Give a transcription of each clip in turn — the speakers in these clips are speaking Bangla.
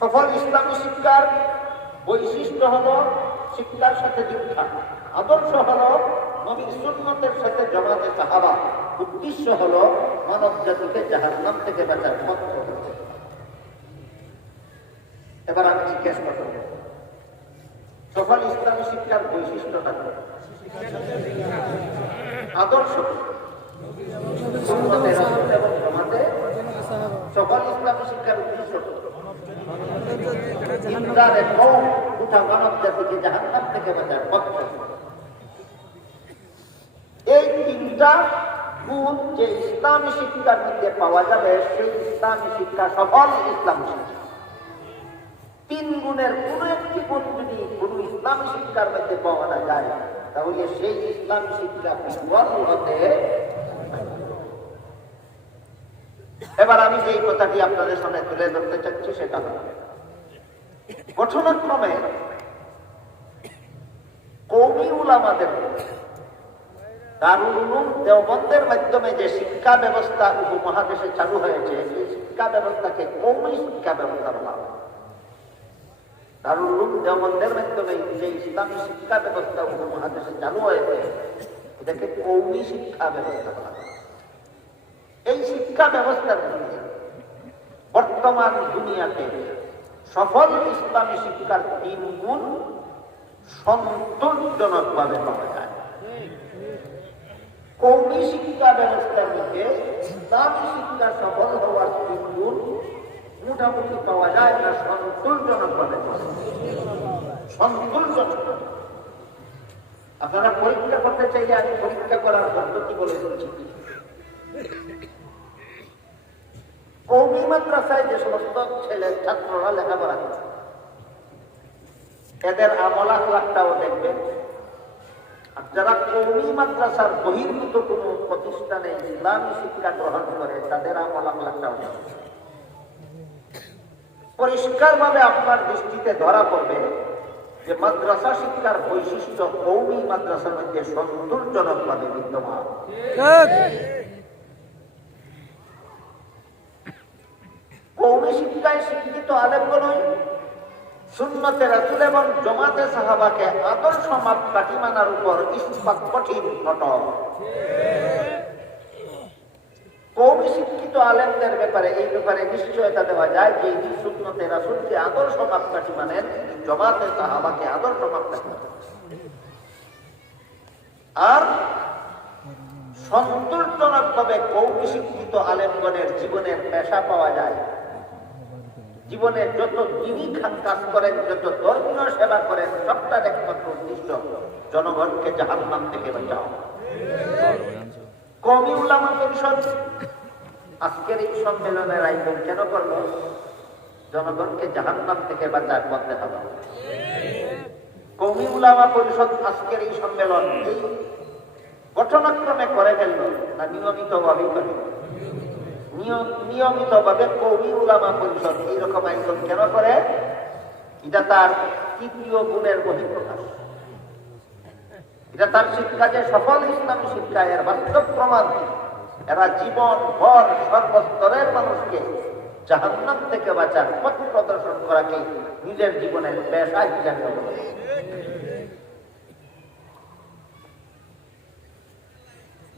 সফল ইসলামী শিক্ষার বৈশিষ্ট্য হলো শিক্ষার সাথে দীক্ষা, আদর্শ হলো নবীর সুন্নতের সাথে জামাতে সাহাবা, উদ্দেশ্য হলো মানব জাতিকে জাহান্নাম থেকে বাঁচার পথ প্রদর্শন। এবার আমি জিজ্ঞেস করব, সফল ইসলামী শিক্ষার বৈশিষ্ট্যটা কি? আদর্শ সুন্নতের রাসূল এবং জামাতে সফল ইসলামী শিক্ষার উদ্দেশ্য ইনকারে কওম গোটা মানব জাতিকে জাহান্নাম থেকে বাঁচার পথ। এই তিনটা গুণ যে ইসলামী শিক্ষার মধ্যে পাওয়া যাবে, সেই ইসলামী শিক্ষা সফল ইসলামী শিক্ষা। তিন গুণের কোন একটি গুণ যদি কোন ইসলামী শিক্ষার মধ্যে পাওয়া না যায়, তাহলে সেই ইসলামী শিক্ষা বিফল হতে। এবার আমি যেই কথাটি আপনাদের সামনে তুলে ধরতে চাচ্ছি সেটা হলো ঘটনাক্রমে কওমি উলামাদের দারুল উলুম দেওবন্দের মাধ্যমে যে শিক্ষা ব্যবস্থা উপমহাদেশে চালু হয়েছে, সেই শিক্ষা ব্যবস্থাকে কওমি শিক্ষা ব্যবস্থা বলা হয়। দারুল উলুম দেওবন্দের মাধ্যমে যে ইসলামী শিক্ষা ব্যবস্থা উপমহাদেশে চালু হয়েছে, এটাকে কওমি শিক্ষা ব্যবস্থা বলা হয়। এই শিক্ষা ব্যবস্থার মধ্যে বর্তমান দুনিয়াতে সফল ইসলামী শিক্ষার তিন গুণ সন্তোষজনকভাবে পাওয়া যায়। কওমি শিক্ষা ব্যবস্থার মধ্যে ইসলামী শিক্ষা সফল হওয়ার তিন গুণ মোটামুটি পাওয়া যায় না, সন্তোষজনকভাবে। সন্তোষজনক আপনারা পরীক্ষা করতে চাইলে আমি পরীক্ষা করার পদ্ধতি বলে দিচ্ছি। কওমি মাদ্রাসায় যে সমস্ত ছেলে ছাত্ররা লেখাপড়া করে, এদের আমল আখলাকটাও দেখবেন। আর যারা কওমি মাদ্রাসার বহির্ভূত কোন প্রতিষ্ঠানে ইসলামী শিক্ষা গ্রহণ করে, তাদের আমল আখলাকটাও পরিষ্কার ভাবে আপনার দৃষ্টিতে ধরা পড়বে যে মাদ্রাসা শিক্ষার বৈশিষ্ট্য কওমি মাদ্রাসার মধ্যে সন্তোষজনক ভাবে বিদ্যমান। কওমি শিক্ষায় শিক্ষিত আলেমগণই সুন্নতে রাসূল এবং জামাতে সাহাবাকে আদর্শ মাপকাঠি মানার উপর ইসপাত কঠিন ঘটক। কওমি শিক্ষিত আলেমদের ব্যাপারে এই ব্যাপারে নিশ্চয়তা দেওয়া যায় যে এই সুন্নতে রাসূলকে আদর্শ মাপকাঠি মানেন, জামাতে সাহাবাকে আদর্শ মাপকাঠি মানেন। আর সন্তোষজনক ভাবে কওমি শিক্ষিত আলেমগণের জীবনের পেশা পাওয়া যায়। জীবনের যত দিনই কাজ করেন, যত ধর্মীয় সেবা করেন, সবটার একমাত্র উদ্দেশ্য জনগণকে জাহান্নাম থেকে বাঁচাও। কওমি উলামা পরিষদ আজকের এই সম্মেলনের আয়োজন কেন করলো? জনগণকে জাহান্নাম থেকে বাঁচার পথ দেখাবো। কওমি উলামা পরিষদ আজকের এই সম্মেলন এই ঘটনাক্রমে করে ফেলল না নিয়মিত ভাবে করে? নিয়মিত ভাবে কওমি উলামা পরিষদ এইরকম আয়োজন কেন করে? এটা তার তৃতীয় গুণের বহিঃপ্রকাশ। এটা তার শিক্ষা যে সফল ইসলামী শিক্ষা, এর বাস্তব প্রমাণ। এরা জীবন ভর সর্বস্তরের মানুষকে জাহান্নাম থেকে বাঁচার পথ প্রদর্শন করাকে নিজের জীবনের পেশা হিসাবে অবলম্বন।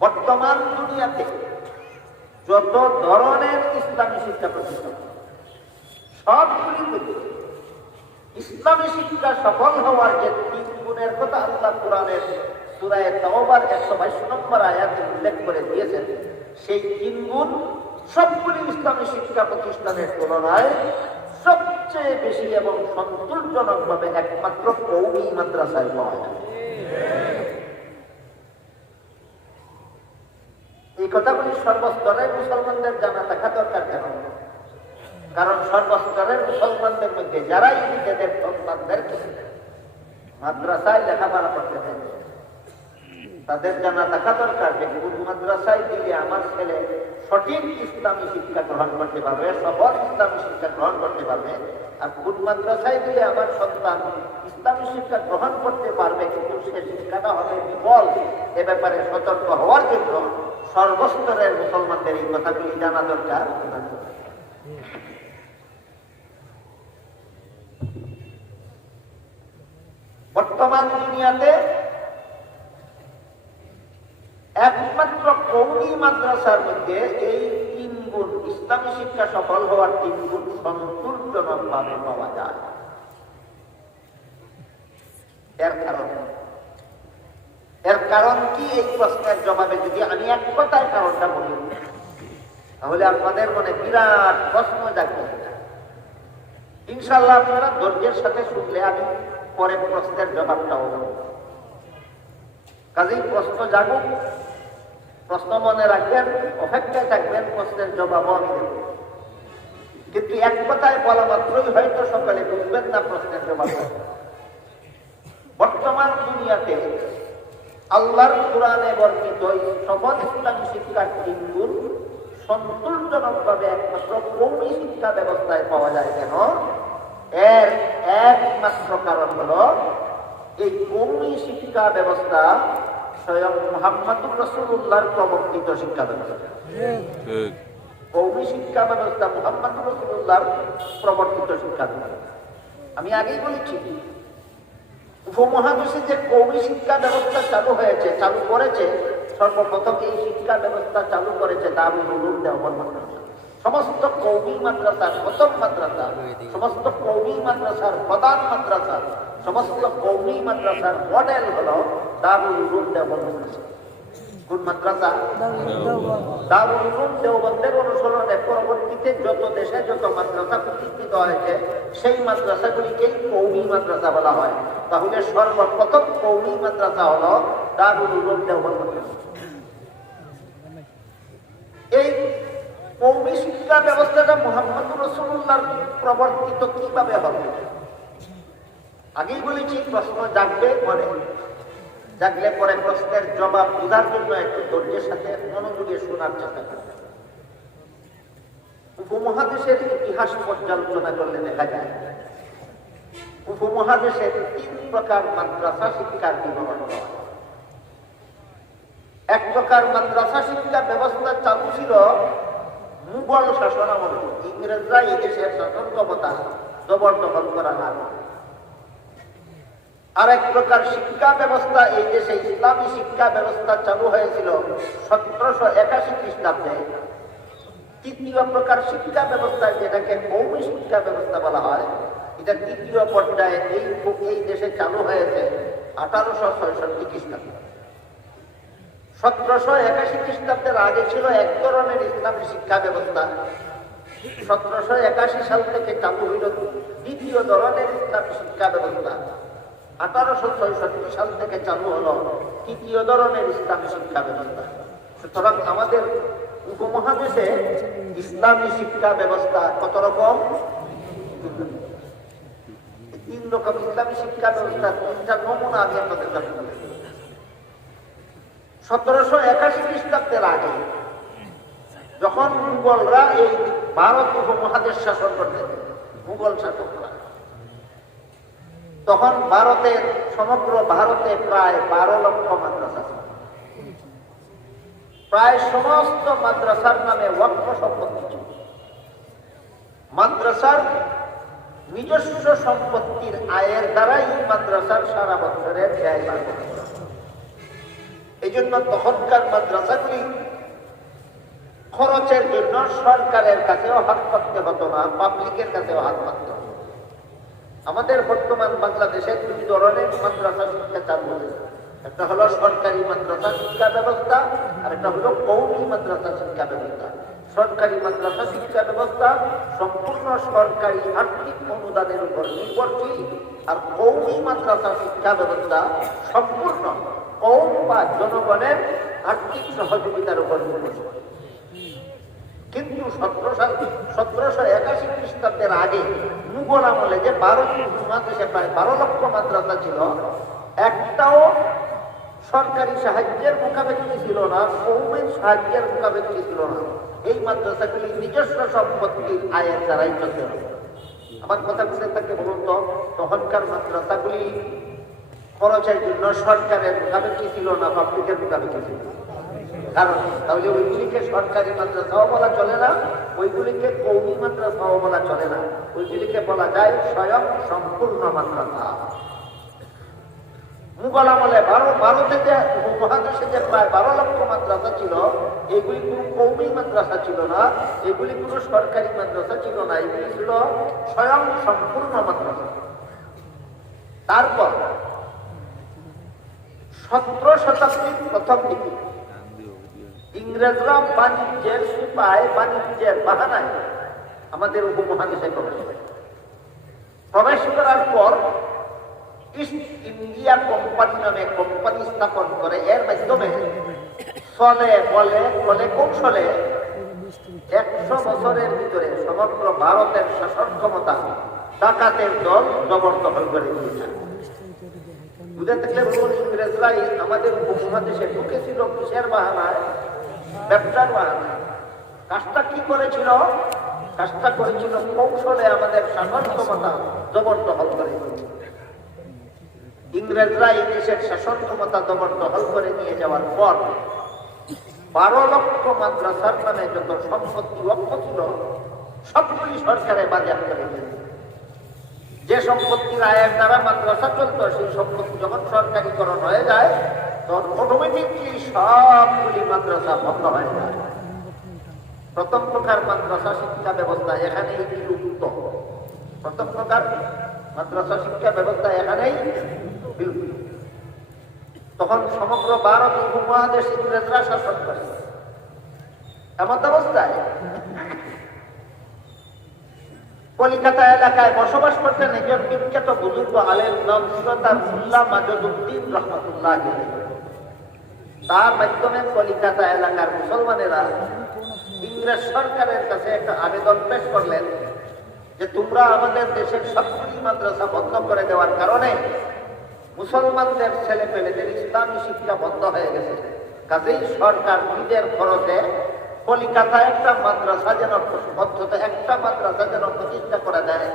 বর্তমান দুনিয়াতে যত ধরনের ইসলামী শিক্ষা প্রতিষ্ঠান, সবগুলি ইসলামী শিক্ষা সফল হওয়ার যে তিন গুণের কথা আল্লাহ কোরআনের সূরা তাওবার 122 নম্বর আয়াতে উল্লেখ করে দিয়েছেন, সেই তিন গুণ সবগুলি ইসলামী শিক্ষা প্রতিষ্ঠানের তুলনায় সবচেয়ে বেশি এবং সন্তোষজনক ভাবে একমাত্র কওমি মাদ্রাসায় পাওয়া যায়। এই কথাগুলি সর্বস্তরের মুসলমানদের জানা থাকা দরকার। কেন? কারণ সর্বস্তরের মুসলমানদের মধ্যে যারাই নিজেদের সন্তানদেরকে মাদ্রাসায় লেখাপড়া করতে চায়, তাদের জানা থাকা দরকার যে কোন মাদ্রাসায় দিলে আমার ছেলে সঠিক ইসলামী শিক্ষা গ্রহণ করতে পারবে, সফল ইসলামী শিক্ষা গ্রহণ করতে পারবে, আর কোন মাদ্রাসায় দিলে আমার সন্তান ইসলামী শিক্ষা গ্রহণ করতে পারবে কিন্তু সে শিক্ষাটা হবে বিফল। এ ব্যাপারে সতর্ক হওয়ার জন্য সর্বস্তরের মুসলমানদের এই কথাগুলি জানা দরকার। বর্তমান দুনিয়াতে একমাত্র কওমি মাদ্রাসার মধ্যে এই 3 গুণ ইসলামী শিক্ষা সফল হওয়ার 3 গুণ সন্তোষজনকভাবে পাওয়া যায়। এর কারণ কি? এই প্রশ্নের জবাবে যদি আমি এক কথায় কারণটা বলি, তাহলে আপনাদের মনে বিরাট প্রশ্ন জাগবে। ইনশাআল্লাহ আপনারা ধৈর্যের সাথে শুনলে আমি পরে প্রশ্নের জবাবটাও দেব। কাজেই প্রশ্ন জাগুক, প্রশ্ন মনে রাখবেন, অপেক্ষায় থাকবেন, প্রশ্নের জবাবও আমি দেব। কিন্তু এক কথায় বলা মাত্রই হয়তো সকালে বুঝবেন না প্রশ্নের জবাব। বর্তমান দুনিয়াতে আল্লাহর কোরআনে বর্ণিত সফল ইসলামী শিক্ষার 3 গুণ সন্তোষজনকভাবে একমাত্র কওমি শিক্ষা ব্যবস্থায় পাওয়া যায়। কেন? এর একমাত্র কারণ হলো এই কওমি শিক্ষা ব্যবস্থা স্বয়ং মুহাম্মদুর রাসূলুল্লাহর প্রবর্তিত শিক্ষা ব্যবস্থা। কওমি শিক্ষা ব্যবস্থা মুহাম্মদুর রাসূলুল্লাহর প্রবর্তিত শিক্ষা ব্যবস্থা। আমি আগেই বলেছি, উপমহাদেশে যে কওমি শিক্ষা ব্যবস্থা চালু হয়েছে, চালু করেছে, সর্বপ্রথম এই শিক্ষা ব্যবস্থা চালু করেছে দারুল উলুম দেওবন্দ মাদ্রাসা। সমস্ত কওমি মাদ্রাসার প্রথম মাদ্রাসা, সমস্ত কওমি মাদ্রাসার প্রধান মাদ্রাসা, সমস্ত কওমি মাদ্রাসার মডেল হলো দারুল উলুম দেওবন্দ মাদ্রাসা। কোন মাদ্রাসা? দারুল উলুম দেওবন্দের অনুসরণে পরবর্তীতে যত দেশে যত মাদ্রাসা প্রতিষ্ঠিত হয়েছে, সেই মাদ্রাসাগুলিকেই কওমি মাদ্রাসা বলা হয়। তাহলে সর্বপ্রথম কওমি মাদ্রাসা হলো দারুল উলুম দেওবন্দ মাদ্রাসা। এই কওমি শিক্ষা ব্যবস্থাটা মুহাম্মদুর রাসূলুল্লাহর প্রবর্তিত কিভাবে হবে? আগেই বলেছি, প্রশ্ন জাগবে পরে, জাগলে পরে প্রশ্নের জবাব বোঝার জন্য একটু ধৈর্যের সাথে মনোযোগে শোনার চেষ্টা করবেন। উপমহাদেশের ইতিহাস পর্যালোচনা করলে দেখা যায় উপমহাদেশের 3 প্রকার মাদ্রাসা শিক্ষার বিবরণ করা। এক প্রকার মাদ্রাসা শিক্ষা ব্যবস্থা চালু ছিল মুঘল শাসনামলে, ইংরেজরা এই দেশের শাসন ক্ষমতা জবরদখল করার আগে। আর এক প্রকার শিক্ষা ব্যবস্থা এই দেশে ইসলামী শিক্ষা ব্যবস্থা চালু হয়েছিল 1781 খ্রিস্টাব্দে। তৃতীয় প্রকার শিক্ষা ব্যবস্থা, যেটাকে কওমি শিক্ষা ব্যবস্থা বলা হয়, এটা তৃতীয় পর্যায়ে এই দেশে চালু হয়েছে 1866 খ্রিস্টাব্দে। 1781 খ্রিস্টাব্দের আগে ছিল এক ধরনের ইসলামী শিক্ষা ব্যবস্থা। 1781 সাল থেকে চালু হইল দ্বিতীয় ধরনের ইসলামী শিক্ষা ব্যবস্থা। 1866 সাল থেকে চালু হলো তৃতীয় ধরনের ইসলামী শিক্ষা ব্যবস্থা। সুতরাং আমাদের উপমহাদেশে ইসলামী শিক্ষা ব্যবস্থা কত রকম? 3 রকম ইসলামী শিক্ষা ব্যবস্থা। 3টা নমুনা আমি আপনাদের কাছে বলি। 1781 খ্রিস্টাব্দের আগে যখন মুঘলরা এই ভারত উপমহাদেশ শাসন করতেন, মুঘল শাসকরা, তখন সমগ্র ভারতে প্রায় 12 লক্ষ মাদ্রাসা ছিল। প্রায় সমস্ত মাদ্রাসার নামে ওয়াকফ সম্পত্তি ছিল। মাদ্রাসার নিজস্ব সম্পত্তির আয়ের দ্বারাই মাদ্রাসার সারা বছরের ব্যয় বার করতে হবে। এই জন্য তখনকার মাদ্রাসাগুলি খরচের জন্য সরকারের কাছেও হাত পাততে হতো না, পাবলিকের কাছেও হাত পাততে হতো। আমাদের বর্তমান বাংলাদেশে 2 ধরনের মাদ্রাসা শিক্ষা চালু হয়েছে। একটা হলো সরকারি মাদ্রাসা শিক্ষা ব্যবস্থা, আর একটা হলো কওমি মাদ্রাসা শিক্ষা ব্যবস্থা। সরকারি মাদ্রাসা শিক্ষা ব্যবস্থা সম্পূর্ণ সরকারি আর্থিক অনুদানের উপর নির্ভরশীল, আর কওমি মাদ্রাসা শিক্ষা ব্যবস্থা সম্পূর্ণ কওম বা জনগণের আর্থিক সহযোগিতার উপর নির্ভরশীল। কিন্তু 1781 খ্রিস্টাব্দের আগে মুঘল আমলে যে ভারত উপমহাদেশে প্রায় 12 লক্ষ মাদ্রাসা ছিল, একটাও সরকারি সাহায্যের মুখাপেক্ষি ছিল না, কওমের সাহায্যের মুখাপেক্ষি ছিল না। এই মাদ্রাসাগুলি নিজস্ব সম্পত্তির আয়ের দ্বারাই চলতে হবে। আমার কথা বুঝে থাকতে বলুন তো, তখনকার মাদ্রাসাগুলি খরচের জন্য সরকারের মুখাপেক্ষি ছিল না, পাবলিকের মুখাপেক্ষি ছিল। কারণ তাহলে ওইগুলিকে সরকারি মাদ্রাসাও বলা চলে না, ওইগুলিকে কওমি মাদ্রাসাও বলা চলে না, ওইগুলিকে বলা যায় স্বয়ং সম্পূর্ণ মাদ্রাসা। মুঘল আমলে ভারতে যে উপমহাদেশে যে প্রায় 12 লক্ষ মাদ্রাসা ছিল, এগুলি কোনো কৌমি মাদ্রাসা ছিল না, এগুলি কোনো সরকারি মাদ্রাসা ছিল না, এগুলি ছিল স্বয়ং সম্পূর্ণ মাদ্রাসা। তারপর 17 শতাব্দীর প্রথম দিকে ইংরেজরা বাণিজ্যের সুপায়, বাণিজ্যের বাহানায় আমাদের উপমহাদেশে প্রবেশ করার পর ইস্ট ইন্ডিয়া কোম্পানি নামে কোম্পানি স্থাপন করে এর মাধ্যমে চলে বলে কৌশলে 100 বছরের ভিতরে সমগ্র ভারতের শাসন ক্ষমতা ডাকাতের দল জবরদখল করে দিয়েছে। বুঝে থাকলে বলুন, ইংরেজরাই আমাদের উপমহাদেশে ঢুকেছিল কিসের বাহানায়? ব্যবসার বাহানায়। কাজটা কি করেছিল? কাজটা করেছিল কৌশলে আমাদের শাসন ক্ষমতা জবরদখল করে দিয়েছে। ইংরেজরা এই দেশের শাসন ক্ষমতা জবরদখল করে নিয়ে যাওয়ার পর 12 লক্ষ মাদ্রাসার নামে যত সম্পত্তি লক্ষ ছিল সবগুলি সরকারে বাজেয়াপ্ত করে দিয়েছে। যে সম্পত্তির আয়ের দ্বারা মাদ্রাসা চলত, সেই সম্পত্তি যখন সরকারিকরণ হয়ে যায় তখন অটোমেটিকলি সবগুলি মাদ্রাসা বন্ধ হয়ে যায়। প্রথম প্রকার মাদ্রাসা শিক্ষা ব্যবস্থা এখানেই বিলুপ্ত। প্রথম প্রকার মাদ্রাসা শিক্ষা ব্যবস্থা এখানেই বিলুপ্ত। তখন সমগ্র ভারত উপমহাদেশ ইংরেজরা শাসন করে। এমন অবস্থায় কলিকাতা এলাকায় বসবাস করতেন একজন বিখ্যাত বুজুর্গ আলেম, নাম ছিল তার মোল্লা মাজেদুদ্দিন রহমতুল্লাহ। তার মাধ্যমে কলিকাতা এলাকার মুসলমানেরা ইংরেজ সরকারের কাছে একটা আবেদন পেশ করলেন যে তোমরা আমাদের দেশের সবগুলি মাদ্রাসা বন্ধ করে দেওয়ার কারণে মুসলমানদের ছেলে পেলেদের ইসলামী শিক্ষা বন্ধ হয়ে গেছে, কাজেই সরকার নিজের খরচে কলিকাতায় একটা মাদ্রাসা যেন প্রতিষ্ঠা করা যায়,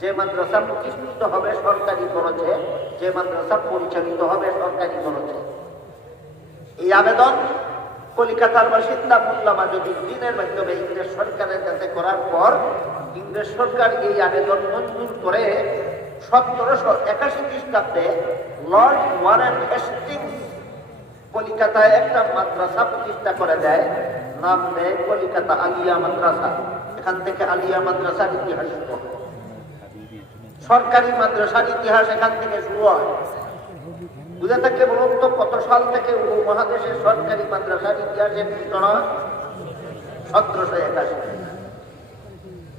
যে মাদ্রাসা প্রতিষ্ঠিত হবে সরকারি খরচে, যে মাদ্রাসা পরিচালিত হবে সরকারি খরচে। এই আবেদন কলিকাতার বাসিন্দা মোল্লা মাজেদুদ্দিনের মাধ্যমে ইংরেজ সরকারের কাছে করার পর ইংরেজ সরকার এই আবেদন মঞ্জুর করে 1781 খ্রিস্টাব্দে লর্ড ওয়ারেন হেস্টিংস কলিকাতায় একটা মাদ্রাসা প্রতিষ্ঠা করে দেয়, নাম দেয় কলিকাতা আলিয়া মাদ্রাসা। এখান থেকে আলিয়া মাদ্রাসার ইতিহাস শুরু হয়। সরকারি মাদ্রাসার ইতিহাস এখান থেকে শুরু হয়। বুঝে থাকলে বলুন তো, কত সাল থেকে উপমহাদেশের সরকারি মাদ্রাসার ইতিহাসের সূচনা? 1781।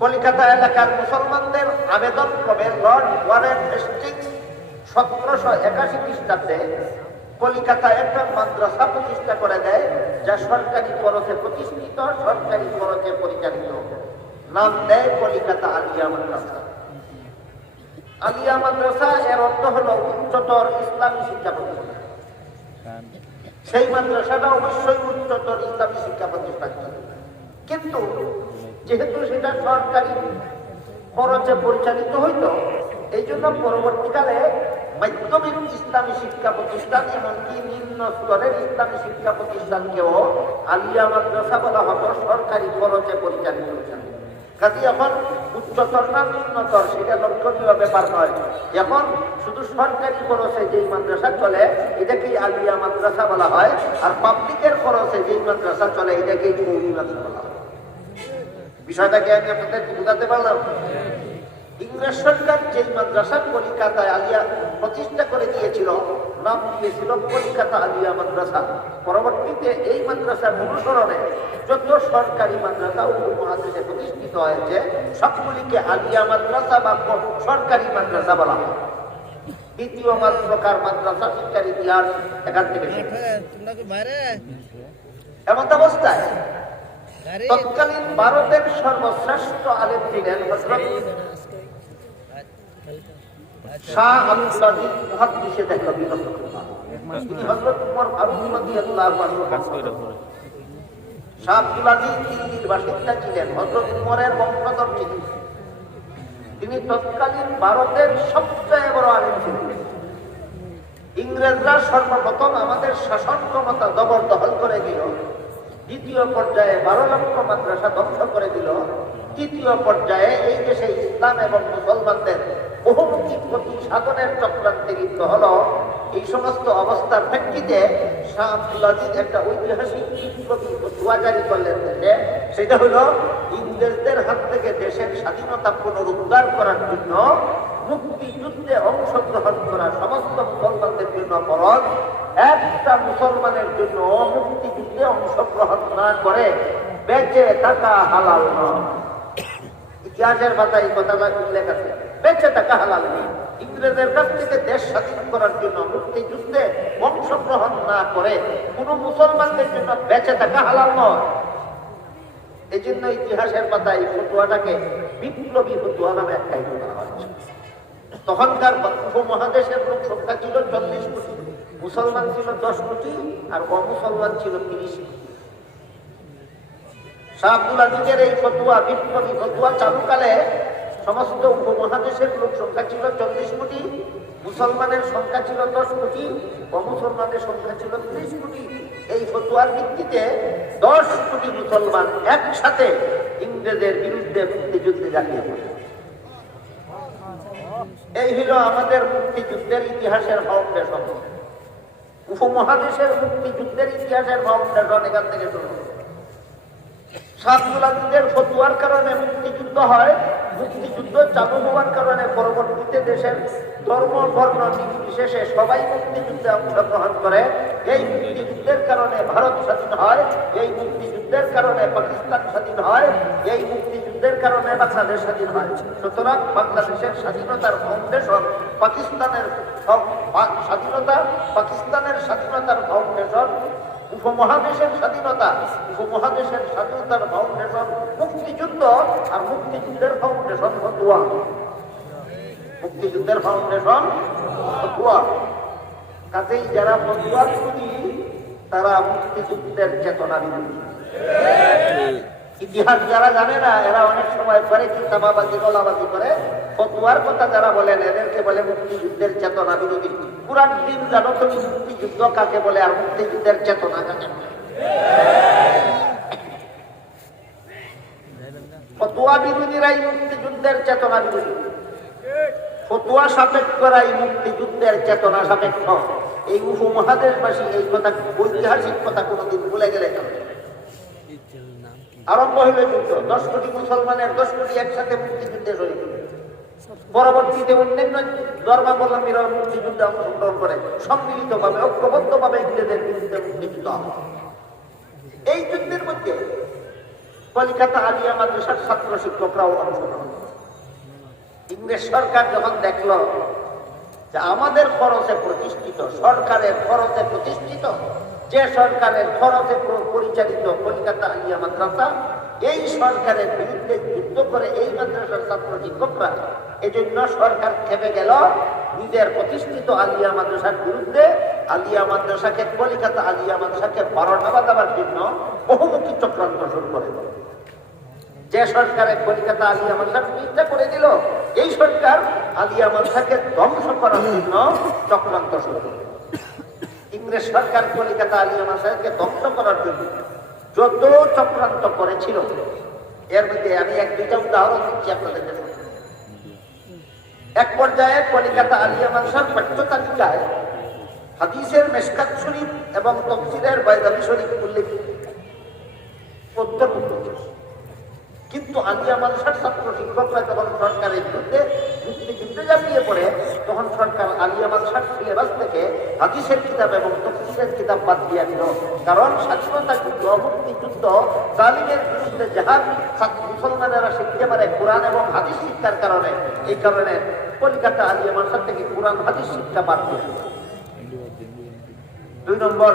কলিকাতা এলাকার মুসলমানদের আবেদন ক্রমে লর্ড ওয়ারেন হেস্টিংস 1781 খ্রিস্টাব্দে কলিকাতায় একটা মাদ্রাসা প্রতিষ্ঠা করে দেয়, যা সরকারি খরচে প্রতিষ্ঠিত, সরকারি খরচে পরিচালিত। নাম দেয় কলিকাতা আলিয়া মাদ্রাসা। আলিয়া মাদ্রাসা এর অর্থ হল উচ্চতর ইসলামী শিক্ষা প্রতিষ্ঠান। সেই মাদ্রাসাটা অবশ্যই উচ্চতর ইসলামী শিক্ষা প্রতিষ্ঠান, কিন্তু যেহেতু সেটা সরকারি খরচে পরিচালিত হইত, এই জন্য পরবর্তীকালে মাধ্যমিক ইসলামী শিক্ষা প্রতিষ্ঠান এমনকি নিম্ন স্তরের ইসলামী শিক্ষা প্রতিষ্ঠানকেও আলিয়া মাদ্রাসা বলা হতো, সরকারি খরচে পরিচালিত হচ্ছে। কাজে এখন উচ্চতর না নিম্নতর সেটা লক্ষণীয় ব্যাপার নয়। এখন শুধু সরকারি খরচে যেই মাদ্রাসা চলে এটাকেই আলিয়া মাদ্রাসা বলা হয়, আর পাবলিকের খরচে যেই মাদ্রাসা চলে এটাকেই কৌমি মাদ্রাসা বলা হয়। বিষয়টাকে আমি আপনাদের বুঝাতে পারলাম? ইংরেজ সরকার যেই মাদ্রাসা কলিকাতায় আলিয়া প্রতিষ্ঠা করে দিয়েছিল, নাম দিয়েছিল কলিকাতা আলিয়া মাদ্রাসা। পরবর্তীতে এই মাদ্রাসার অনুসরণে যত সরকারি মাদ্রাসা উপমহাদেশে প্রতিষ্ঠিত হয়েছে সবগুলিকে আলিয়া মাদ্রাসা বা সরকারি মাদ্রাসা বলা হয়। দ্বিতীয় প্রকার মাদ্রাসা শিক্ষার ইতিহাস এখান থেকে। এমন অবস্থায় তৎকালীন ভারতের সর্বশ্রেষ্ঠ আলেম ছিলেন হযরত শাহ আব্দুল আজিজ মুহাদ্দিসে দেহলভী রাহিমাহুল্লাহ। তিনি হযরত উমর ফারুক রাদিয়াল্লাহু আনহু। শাহ আব্দুল আজিজ দিল্লির বাসিন্দা ছিলেন, হযরত উমরের বংশধর ছিলেন। তিনি তৎকালীন ভারতের সবচেয়ে বড় আলেম ছিলেন। ইংরেজরা সর্বপ্রথম আমাদের শাসন ক্ষমতা জবরদখল করে দিল, দ্বিতীয় পর্যায়ে 12 লক্ষ মাদ্রাসা ধ্বংস করে দিল, তৃতীয় পর্যায়ে এই দেশে ইসলাম এবং মুসলমানদের বহুমুখী ক্ষতি সাধনের চক্রান্তে লিপ্ত হলো। এই সমস্ত অবস্থার প্রেক্ষিতে শাহ আব্দুল আজিজ একটা ঐতিহাসিক বিপ্লবী ফতোয়া জারি করলেন দেশে। সেটা হলো ইংরেজদের হাত থেকে দেশের স্বাধীনতা পুনরুদ্ধার করার জন্য মুক্তিযুদ্ধে অংশগ্রহণ করা সমস্ত মুসলমানদের জন্য ফরজ। একটা মুসলমানের জন্য মুক্তিযুদ্ধে অংশগ্রহণ না করে বেঁচে থাকা হালাল নয়। ইতিহাসের পাতায় এই কথাটা উল্লেখ আছে, বেঁচে থাকা হালাল নয়। ইংরেজের কাছ থেকে দেশ স্বাধীন করার জন্য মুক্তিযুদ্ধে অংশগ্রহণ না করে কোন মুসলমানদের জন্য বেঁচে থাকা হালাল নয়। এই জন্য ইতিহাসের পাতায় এই ফতোয়াটাকে বিপ্লবী ফতোয়া নামে আখ্যায়িত করা হচ্ছে। তখনকার উপমহাদেশের লোক সংখ্যা ছিল 40 কোটি, মুসলমান ছিল 10 কোটি আর অমুসলমান ছিল 30 কোটি। শাহ আব্দুল আজিজের এই ফতোয়া বিপ্লবী ফতোয়া চালুকালে সমস্ত উপমহাদেশের লোক সংখ্যা ছিল 40 কোটি, মুসলমানের সংখ্যা ছিল 10 কোটি, অমুসলমানের সংখ্যা ছিল 30 কোটি। এই ফতোয়ার ভিত্তিতে 10 কোটি মুসলমান একসাথে ইংরেজের বিরুদ্ধে মুক্তিযুদ্ধে ঝাঁপিয়ে পড়ে। এই হলো আমাদের মুক্তিযুদ্ধের ইতিহাসের ফাউন্ডেশন। উপমহাদেশের মুক্তিযুদ্ধের ইতিহাসের ফাউন্ডেশন এখান থেকে শুরু। শাহ আব্দুল আজিজের ফতোয়ার কারণে মুক্তিযুদ্ধ হয়। মুক্তিযুদ্ধ চালু হওয়ার কারণে পরবর্তীতে দেশের ধর্ম বর্ণ নির্বিশেষে সবাই মুক্তিযুদ্ধে অংশগ্রহণ করে। এই মুক্তিযুদ্ধের কারণে ভারত স্বাধীন হয়, এই মুক্তিযুদ্ধের কারণে পাকিস্তান স্বাধীন হয়, এই মুক্তিযুদ্ধের কারণে বাংলাদেশ স্বাধীন হয়। সুতরাং বাংলাদেশের স্বাধীনতার ফাউন্ডেশন পাকিস্তানের স্বাধীনতা, পাকিস্তানের স্বাধীনতার ফাউন্ডেশন উপমহাদেশের স্বাধীনতা, উপমহাদেশের স্বাধীনতার ফাউন্ডেশন মুক্তিযুদ্ধ, আর মুক্তিযুদ্ধের ফাউন্ডেশন ফতোয়া। মুক্তিযুদ্ধের ফাউন্ডেশন ফতোয়া। কাজেই যারা ফতোয়া বিরোধী তারা মুক্তিযুদ্ধের চেতনা বিরোধী। ইতিহাস যারা জানে না এরা অনেক সময় করে কিতাবাবাজি গলাবাজি করে। ফতোয়ার কথা যারা বলেন এদেরকে বলে মুক্তিযুদ্ধের চেতনা বিরোধী। পুরান দিন জানো তুমি মুক্তিযুদ্ধ কাকে বলে আর মুক্তিযুদ্ধের চেতনা কাকে বলে? ফতোয়া বিরোধীরাই মুক্তিযুদ্ধের চেতনা বিরোধী, ফতোয়া সাপেক্ষরাই মুক্তিযুদ্ধের চেতনা সাপেক্ষ। এই উপমহাদেশবাসী এই কথা, ঐতিহাসিক কথা কোনোদিন ভুলে গেলে আরম্ভ হইল যুদ্ধ। 10 কোটি মুসলমানের 10 কোটি একসাথে মুক্তিযুদ্ধে শরীর। পরবর্তীতে অন্যান্য ধর্মাবলম্বীরা মুক্তিযুদ্ধে অংশগ্রহণ করে সম্মিলিতভাবে ঐক্যবদ্ধভাবে ইংরেজের বিরুদ্ধে মুক্তিযুদ্ধ। এই যুদ্ধের মধ্যে কলকাতা আলিয়া মাদ্রাসার ছাত্র শিক্ষকরাও অংশগ্রহণ। ইংরেজ সরকার যখন দেখল যে আমাদের খরচে প্রতিষ্ঠিত, সরকারের খরচে প্রতিষ্ঠিত, যে সরকারের খরচে পরিচালিত কলকাতা আলিয়া মাদ্রাসা, এই সরকারের বিরুদ্ধে যুদ্ধ করে এই মাদ্রাসার ছাত্র শিক্ষকরা, এজন্য সরকার খেপে গেল নিজের প্রতিষ্ঠিত আলিয়া মাদ্রাসার বিরুদ্ধে। আলিয়া মাদ্রাসাকে, কলিকাতা আলিয়া মাদ্রাসাকে 12টা বাজাবার জন্য বহুমুখী চক্রান্ত শুরু করে দিল। যে সরকারের কলিকাতা আলিয়া মাদ্রাসা প্রতিষ্ঠা করে দিল, এই সরকার আলিয়া মাদ্রাসাকে ধ্বংস করার জন্য চক্রান্ত শুরু করে। ইংরেজ সরকার কলিকাতা আলিয়া মাদ্রাসাকে ধ্বংস করার জন্য যত চক্রান্ত করেছিল, এর মধ্যে আমি 1-2টা উদাহরণ দিচ্ছি আপনাদের কাছে। এক পর্যায়ে কলিকাতা আলিয়া মাদ্রাসার পাঠ্য তালিকায় হাদিসের মেশকাত শরীফ এবং তাফসীরের বাইদাবি শরীফ উল্লেখ অন্তর্ভুক্ত ছিল। কিন্তু আলিয়া মাদ্রাসার ছাত্র শিক্ষকরা যখন সরকারের বিরুদ্ধে মুক্তিযুদ্ধে ঝাঁপিয়ে পড়ে, তখন সরকার আলিয়া মাদ্রাসার সিলেবাস থেকে হাদিসের কিতাব এবং তাফসীরের কিতাব বাদ দিয়ে দিল। কারণ স্বাধীনতা যুদ্ধ, মুক্তিযুদ্ধ, জালিমের বিরুদ্ধে যাহা মুসলমানেরা শিখতে পারে কোরআন এবং হাদিস শিক্ষার কারণে, এই কারণে কলিকাতা আলিয়া মাদ্রাসা থেকে কোরআন হাদিস শিক্ষা বাদ দিয়ে দিল। 2 নম্বর,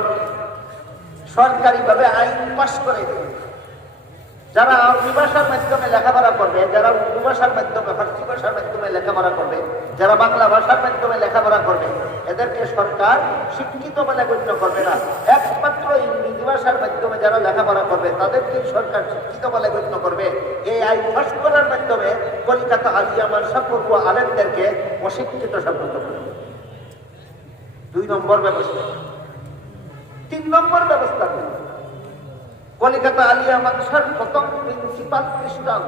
সরকারিভাবে আইন পাস করে দিল। যারা আরবি ভাষার মাধ্যমে লেখাপড়া করবে, যারা উর্দু ভাষার মাধ্যমে, ফার্সি ভাষার মাধ্যমে লেখাপড়া করবে, যারা বাংলা ভাষার মাধ্যমে লেখাপড়া করবে, এদেরকে সরকার শিক্ষিত বলে গণ্য করবে না। একমাত্র ইংরেজি ভাষার মাধ্যমে যারা লেখাপড়া করবে তাদেরকেই সরকার শিক্ষিত বলে গণ্য করবে। এই আইন পাস করার মাধ্যমে কলিকাতা আলিয়া মাদ্রাসা পড়ুয়া আলেমদেরকে অশিক্ষিত সাব্যস্ত করবে। 2 নম্বর ব্যবস্থা। 3 নম্বর ব্যবস্থা, কলিকাতা আলিয়া মাদ্রাসার প্রথম প্রিন্সিপাল খ্রিস্টান।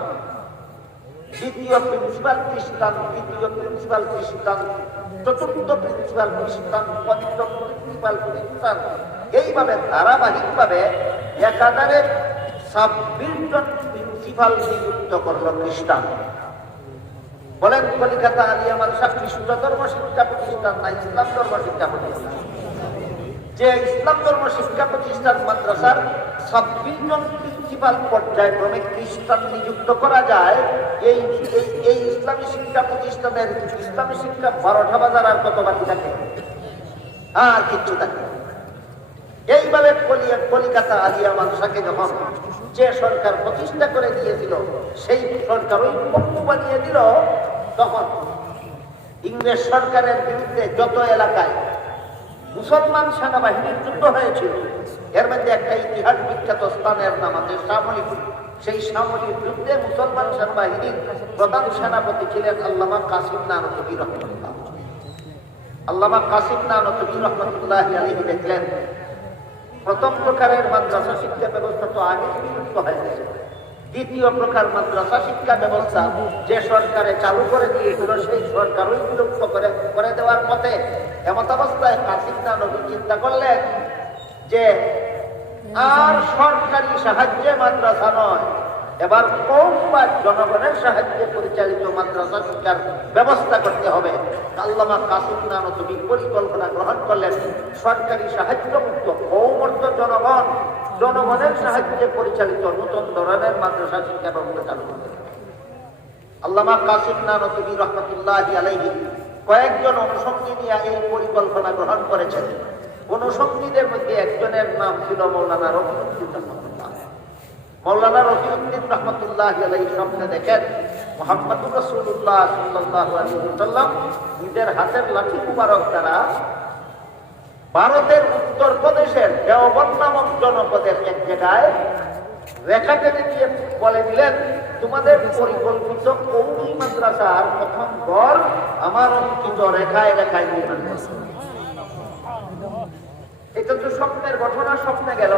দ্বিতীয় প্রিন্সিপাল খ্রিস্টান, তৃতীয় প্রিন্সিপাল খ্রিস্টান, চতুর্থ প্রিন্সিপাল খ্রিস্টান, পঞ্চম প্রিন্সিপাল খ্রিস্টান, এইভাবে ধারাবাহিকভাবে 1026 জন প্রিন্সিপাল নিযুক্ত করল খ্রিস্টান। বলেন কলিকাতা আলিয়া মাদ্রাসা খ্রিস্ট ধর্ম শিক্ষা প্রতিষ্ঠান না ইসলাম ধর্ম শিক্ষা প্রতিষ্ঠান? যে ইসলাম ধর্ম শিক্ষা প্রতিষ্ঠান মাদ্রাসার 26 জন প্রিন্সিপাল পর্যায়ক্রমে খ্রিস্টান নিযুক্ত করা যায়, এই ইসলামী শিক্ষা প্রতিষ্ঠানের ইসলামী শিক্ষা 12টা বাজার আর কত বাকি থাকে? আর কিচ্ছু থাকে। এইভাবে কলিকাতা আলিয়া মাদ্রাসাকে যখন যে সরকার প্রতিষ্ঠা করে দিয়েছিল, সেই সরকার ওই পক্ষ বানিয়ে দিল, তখন ইংরেজ সরকারের বিরুদ্ধে যত এলাকায় মুসলমান সেনাবাহিনীর যুদ্ধ হয়েছিল, এর মধ্যে একটা ইতিহাস বিখ্যাত স্থানের নাম আছে শামলী। সেই শামলীর যুদ্ধে মুসলমান সেনাবাহিনীর প্রধান সেনাপতি ছিলেন আল্লামা কাসিম নানতবী রহমাতুল্লাহ। আল্লামা কাসিম নানতবী রহমাতুল্লাহ আলাইহি দেখলেন প্রথম প্রকারের মাদ্রাসা শিক্ষা ব্যবস্থা তো আগে বিলুপ্ত হয়ে গেছে। দ্বিতীয় প্রকার মাদ্রাসা শিক্ষা ব্যবস্থা যে সরকারে চালু করে দিয়েছিল, সেই সরকার ওই বিলুপ্ত করে দেওয়ার পথে। এমত অবস্থায় কাসিম নানতবী চিন্তা করলেন যে আর সরকারি সাহায্যে মাদ্রাসা নয়, এবার কওম বা জনগণের সাহায্যে পরিচালিত মাদ্রাসা শিক্ষার ব্যবস্থা করতে হবে। আল্লামা কাসিম নানতবী পরিকল্পনা গ্রহণ করলেন সরকারি সাহায্য মুক্ত, কওম অর্থ জনগণ, জনগণের সাহায্যে পরিচালিত নতুন ধরনের মাদ্রাসা শিক্ষা ব্যবস্থা চালু করলেন। আল্লামা কাসিম নানতবী রহমাতুল্লাহি আলাইহি কয়েকজন অনুষঙ্গী নিয়ে এই পরিকল্পনা গ্রহণ করেছেন। অনুষঙ্গীদের মধ্যে একজনের নাম ছিল মৌলানা রফিউদ্দিন রহমাতুল্লাহ। মৌলানা রফিউদ্দিন রহমাতুল্লাহ আলাইহি স্বপ্নে দেখেন মুহাম্মদুর রাসূলুল্লাহ সাল্লাল্লাহু আলাইহি ওয়াসাল্লাম নিজের হাতের লাঠি মুবারক দ্বারা ভারতের উত্তর প্রদেশের দেওবন্দ নামক জনপদের এক জায়গায় রেখা টেনে দিয়ে বলে দিলেন, তোমাদের পরিকল্পিত কওমি মাদ্রাসার প্রথম ঘর আমার অঙ্কিত রেখায় রেখায় নির্মাণ করবে। এটা তো স্বপ্নের ঘটনা, স্বপ্নে গেল।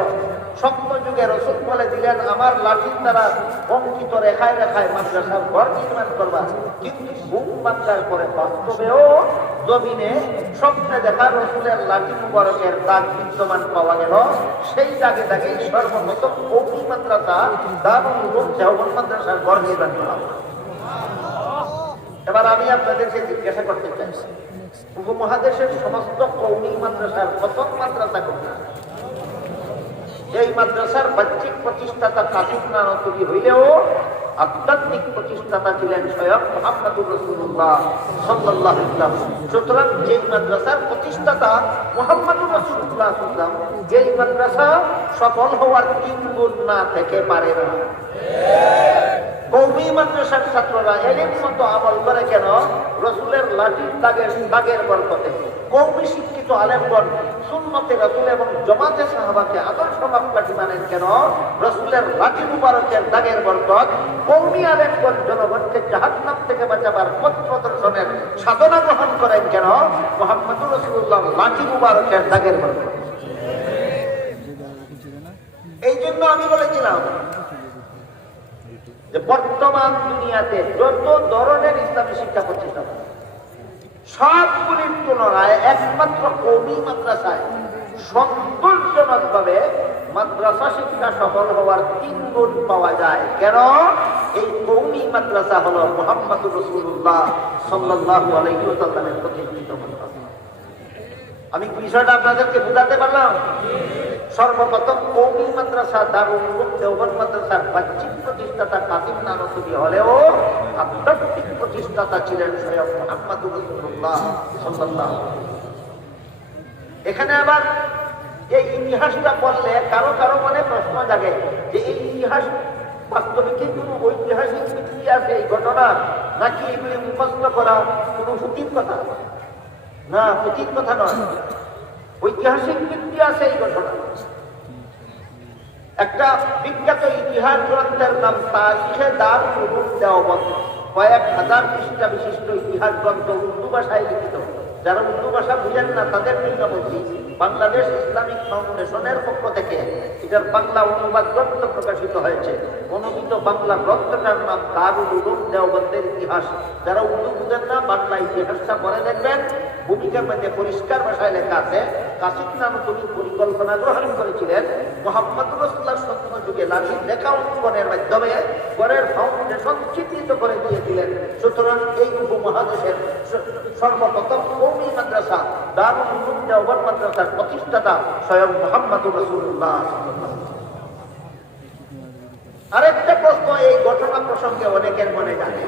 স্বপ্ন যুগে রাসূল বলে দিলেন আমার লাঠির দ্বারা অঙ্কিত রেখায় রেখায় মাদ্রাসার ঘর নির্মাণ করবা। কিন্তু ঘুম বাংলার পরে বাস্তবেও জমিনে স্বপ্নে দেখা রাসূলের লাঠি মুবারকের দাগ বিদ্যমান পাওয়া গেল। সেই দাগে দাগেই সর্বপ্রথম কওমি মাদ্রাসা দারুল উলুম দেওবন্দ মাদ্রাসার ঘর নির্মাণ করা। এবার আমি আপনাদেরকে জিজ্ঞাসা করতে চাই, উপমহাদেশের সমস্ত কওমি মাদ্রাসার প্রথম মাদ্রাসা কোনটা? এই মাদ্রাসার বাহ্যিক প্রতিষ্ঠাতা কাসিম নানতবী হইলেও আধ্যাত্মিক প্রতিষ্ঠাতা ছিলেন স্বয়ং মুহাম্মদুর রাসূলুল্লাহ সাল্লাল্লাহু আলাইহি ওয়াসাল্লাম। সুতরাং যে মাদ্রাসার প্রতিষ্ঠাতা মুহাম্মদুর রাসূলুল্লাহ সাল্লাল্লাহু আলাইহি ওয়াসাল্লাম, এই মাদ্রাসা সফল হওয়ার 3 গুণ না থেকে পারে না। কওমি মাদ্রাসার ছাত্ররা এলিম মতো আমল করে কেন? রাসূলের লাঠির দাগের বরকতে। কওমি শিক্ষিত আলেমগণ সুন্নতে রাসূল এবং জামাতে সাহাবাকে আদর্শ মাপকাঠি মানেন কেন? রাসূলের লাঠি মুবারকের দাগের বরকত। কওমি আলেমগণ জনগণকে জাহান্নাম থেকে বাঁচাবার পথ প্রদর্শনের সাধনা গ্রহণ করেন কেন? মুহাম্মদুর রাসূলুল্লাহ লাঠি মুবারকের দাগের বরকত। এই জন্য আমি বলেছিলাম যে বর্তমান দুনিয়াতে যত ধরনের ইসলামী শিক্ষা প্রতিষ্ঠান, সবগুলির তুলনায় একমাত্র কওমি মাদ্রাসায় সন্তোষজনকভাবে মাদ্রাসা শিক্ষা সফল হওয়ার 3 গুণ পাওয়া যায়। কেন? এই কওমি মাদ্রাসা হলো মুহাম্মদুর রাসূলুল্লাহ সাল্লাল্লাহু আলাইহি ওয়াসাল্লামের প্রতিষ্ঠিত মাদ্রাসা। আমি বিষয়টা আপনাদেরকে বুঝাতে পারলাম? সর্বপ্রথম কওমি মাদ্রাসা দারুল উলুম দেওবন্দ মাদ্রাসার বাহ্যিক প্রতিষ্ঠাতা কাসিম নানতবী হলেও আধ্যাত্মিক প্রতিষ্ঠাতা ছিলেন স্বয়ং মুহাম্মদুর রাসূলুল্লাহ সাল্লাল্লাহু আলাইহি ওয়াসাল্লাম। এখানে আবার এই ইতিহাসটা পড়লে কারো কারো মনে প্রশ্ন জাগে যে এই ইতিহাস বাস্তবে কি কোনো ঐতিহাসিক ভিত্তি আছে এই ঘটনা, নাকি এগুলি মুখস্থ করা কোনো ফুটির কথা? না, ফুটির কথা নয়, ঐতিহাসিক ভিত্তি আছে এই ঘটনা। একটা বিখ্যাত ইতিহাস গ্রন্থের নাম তারিখে দারুল উলুম দেওবন্দ, কয়েক হাজার পৃষ্ঠা বিশিষ্ট ইতিহাস গ্রন্থ উর্দু ভাষায় লিখিত। যারা উর্দু ভাষা বুঝেন না তাদের জন্য বলছি, বাংলাদেশ ইসলামিক ফাউন্ডেশনের পক্ষ থেকে এটার বাংলা অনুবাদ গ্রন্থ প্রকাশিত হয়েছে। অনুদিত বাংলা গ্রন্থটার নাম দারুল উলুম দেওবন্দের ইতিহাস। যারা উর্দু বুঝেন না বাংলা ইতিহাসটা পরে দেখবেন, ভূমিকার মধ্যে পরিষ্কার ভাষায় লেখা আছে, কাসিম নানতুবি পরিকল্পনা গ্রহণ করেছিলেন মোহাম্মদ রাসূলুল্লাহ সত্য যুগে লাঠির লেখা উৎপাদনের মাধ্যমে ঘরের ফাউন্ডেশন চিহ্নিত করে দিয়েছিলেন। সুতরাং এই উপমহাদেশের সর্বপ্রথম কওমি মাদ্রাসা দারুল উলুম দেওবন্দ মাদ্রাসার প্রতিষ্ঠাতা স্বয়ং মুহাম্মদুর রাসূলুল্লাহ। আরেকটা প্রশ্ন এই ঘটনা প্রসঙ্গে অনেকের মনে জানে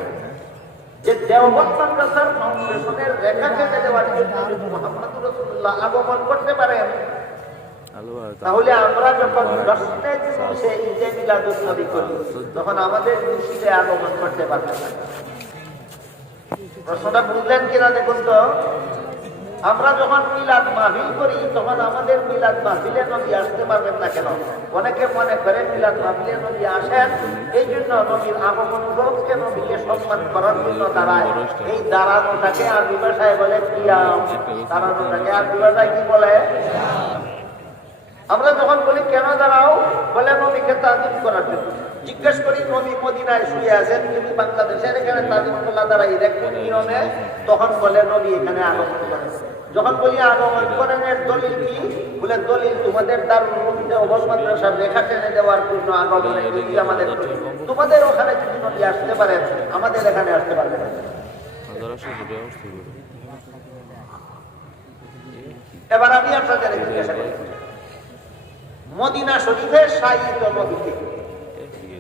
যে দেওবন্দ মাদ্রাসার ফাউন্ডেশনের রেখা কেটে দেওয়ার জন্য যদি মুহাম্মদুর রাসূলুল্লাহ আগমন করতে পারেন, তাহলে আমরা যখন 10 জুলুসে ঈদে মিলাদুন নবী করি তখন আমাদের মুর্শিদে আগমন করতে পারবেন না। প্রশ্নটা বুঝলেন কিনা দেখুন তো। আমরা যখন মিলাদ মাহফিল করি তখন আমাদের মিলাদ মাহফিলে নবী আসতে পারবেন না কেন? অনেকে মনে করে মিলাদ মাহফিলে নবী আসেন, এই জন্য নবীর আগমন উপলক্ষে নবীকে সম্মান করার জন্য দাঁড়ায়। এই দাঁড়ানোটাকে আরবি ভাষায় বলে কিয়াম। দাঁড়ানোটাকে আরবি ভাষায় কি বলে? আমরা যখন বলি কেন দাঁড়াও, বলে নবীকে তাজিম করার জন্য। জিজ্ঞেস করি নবী মদিনায় শুয়ে আছেন, তুমি বাংলাদেশের এখানে তাজিম করলা দাঁড়াই দেখুন নিয়মে, তখন বলে নবী এখানে আগমন করেন। যখন বলি আগমন করেন এর দলিল কি, বলে দলিল তোমাদের দারুল উলুম দেওবন্দ মাদ্রাসার রেখা টেনে দেওয়ার জন্য আগমনের দলিল আমাদের। তোমাদের ওখানে যদি নবী আসতে পারেন, আমাদের এখানে আসতে পারবেন না। এবার আমি আপনাদের জিজ্ঞাসা করি, মদিনা শরীফে শায়িত নবীকে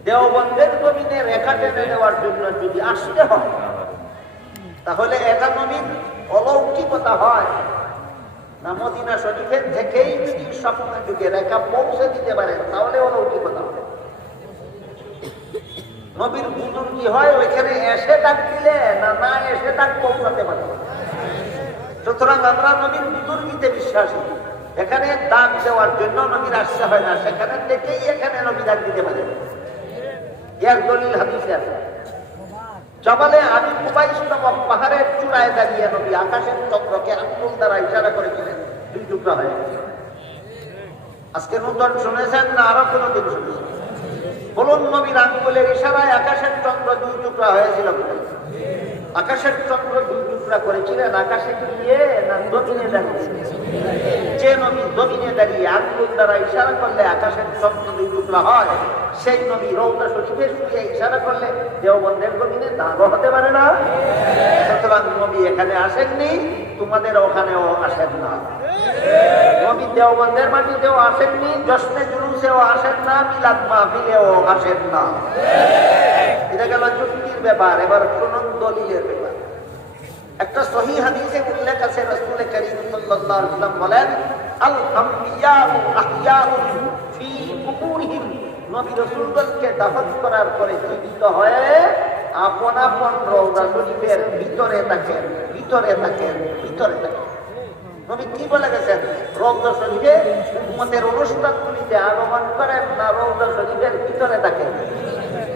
দেওবন্দের জমিনে রেখা টেনে দেওয়ার জন্য যদি আসতে হয়, তাহলে এটা নবীর অলৌকিকতা হয় না মদিনা শরীফের থেকেই যদি স্বপ্ন যুগে রেখা পৌঁছে দিতে পারেন তাহলে অলৌকিকতা হয়। নবীর বুজুর্গ কি হয়, ওইখানে এসে ডাক দিলে না না এসে ডাক পৌঁছাতে পারে। সুতরাং আমরা নবীর বুজুর্গিতে বিশ্বাসী। এখানে ডাক দেওয়ার জন্য নবীর আসতে হয় না, সেখানে থেকেই এখানে নবী ডাক দিতে পারে। এর দলিল হাদিসে আছে। জবালে আবি কুবাইস নামক পাহাড়ের চূড়ায় দাঁড়িয়ে নবী আকাশের চন্দ্রকে আঙ্গুল দ্বারা ইশারা করেছিলেন, 2 টুকরা হয়ে গেছে। আজকে নতুন শুনেছেন না আরো কোনদিন শুনেছেন? বলুন, নবীর আঙ্গুলের ইশারায় আকাশের চন্দ্র 2 টুকরা হয়েছিল। আকাশের চন্দ্র 2 টুকরা করেছিলেন আকাশে গিয়ে না জমিনে দাঁড়িয়ে? যে নবী জমিনে দাঁড়িয়ে আঙ্গুল দ্বারা ইশারা করলে আকাশের চন্দ্র 2 টুকরা হয়, সেই নবী রওজা শরীফে শুয়ে ইশারা করলে দেওবন্দের জমিনে দাগও হতে পারে না। সুতরাং নবী এখানে আসেননি, তোমাদের ওখানেও আসেন না। নবী দেওবন্দের মাটিতেও আসেননি, জশ্নে জুলুসেও আসেন না, মিলাদ মাহফিলেও আসেন না। এটা গেল যুক্তির ব্যাপার। এবার শুনুন দলিলের ব্যাপার। একটা সহিহ হাদিসে উল্লেখ আছে, রাসূল কারীম সাল্লাল্লাহু আলাইহি ওয়াসাল্লাম বলেন, আল আমবিয়াউ আহইয়াউন ফি কুবুরিহিম। নবী রাসূলগণকে দাফন করার পরে জীবিত হয়ে আপন আপন রওজা শরীফের ভিতরে থাকেন, ভিতরে থাকেন, ভিতরে থাকেন। নবী কি বলে গেছেন? রওজা শরীফে উম্মতের অনুষ্ঠানগুলিতে আগমন করেন না রওজা শরীফের ভিতরে থাকেন?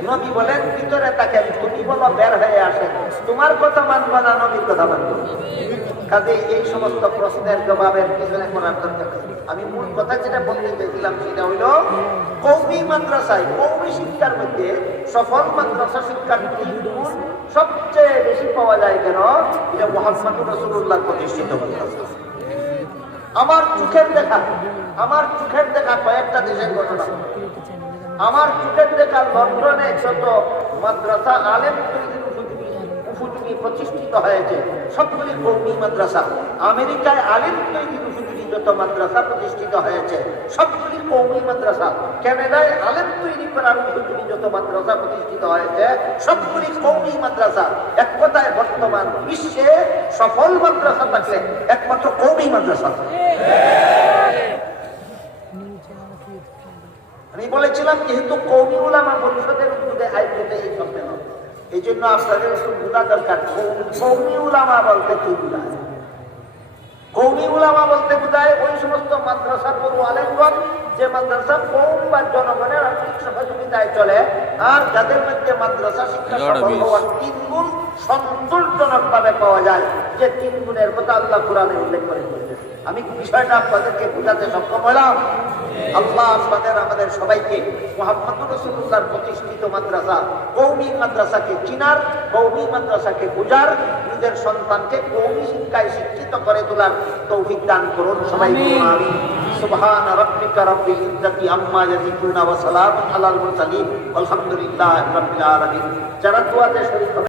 নবী বলেন ভিতরে থাকেন, তুমি বলো বের হয়ে আসেন। তোমার কথা মানব না, নবীর কথা মানব। কাজে এই সমস্ত প্রশ্নের জবাবের পিছনে করার দরকার। আমি মূল কথা যেটা বলতে চেয়েছিলাম সেটা হইল, কওমি মাদ্রাসায় কওমি শিক্ষার মধ্যে সফল মাদ্রাসা শিক্ষার 3 গুণ সবচেয়ে বেশি পাওয়া যায় কেন? এটা মুহাম্মদুর রাসূলুল্লাহ প্রতিষ্ঠিত মাদ্রাসা। আমার চোখের দেখা কয়েকটা দেশের ঘটনা। আমার চোখের দেখা লন্ডনে যত মাদ্রাসা আলেম তৈরির উপযোগী প্রতিষ্ঠিত হয়েছে সবগুলি কওমি মাদ্রাসা। আমেরিকায় আলেম তৈরির উপযোগী যত মাদ্রাসা প্রতিষ্ঠিত হয়েছে সবগুলি কওমি মাদ্রাসা। কানাডায় আলেম তৈরি করার উপযোগী যত মাদ্রাসা প্রতিষ্ঠিত হয়েছে সবগুলি কওমি মাদ্রাসা। এক কথায় বর্তমান বিশ্বে সফল মাদ্রাসা থাকলে একমাত্র কওমি মাদ্রাসা। আমি বলেছিলাম যেহেতু কওমি উলামা পরিষদের উদ্যোগে আয়োজিত এই সম্মেলন, এই জন্য আপনাদের একটু বোঝা দরকার কওমি উলামা বলতে কি বোঝায়। কওমি উলামা বলতে বোঝায় ওই সমস্ত মাদ্রাসার বড় আলেমগণ যে মাদ্রাসা কওম বা জনগণের আর্থিক সহযোগিতায় চলে, আর যাদের মধ্যে মাদ্রাসা শিক্ষা সফল হওয়ার 3 গুণ সন্তোষজনক ভাবে পাওয়া যায়, যে 3 গুণের কথা আল্লাহ কোরআনে উল্লেখ করে দিয়েছেন। আমি বিষয়টা আপনাদেরকে বোঝাতে সক্ষম হলাম? আল্লাহ আমাদের সবাইকে মুহাম্মদুর রাসূলুল্লাহর প্রতিষ্ঠিত মাদ্রাসা কওমি মাদ্রাসাকে চিনার, কওমি মাদ্রাসাকে বোঝার, নিজের সন্তানকে কওমি শিক্ষায় শিক্ষিত করে তোলার তৌফিক দান করুন। সবাই বলুন আমিন। সুবহান রাব্বিকা রাব্বিল ইজ্জাতি আম্মা ইয়াসিফুন ওয়া সালামুন আলাল মুরসালিন ওয়ালহামদুলিল্লাহি রাব্বিল আলামিন। যারা দোয়াতে শরীক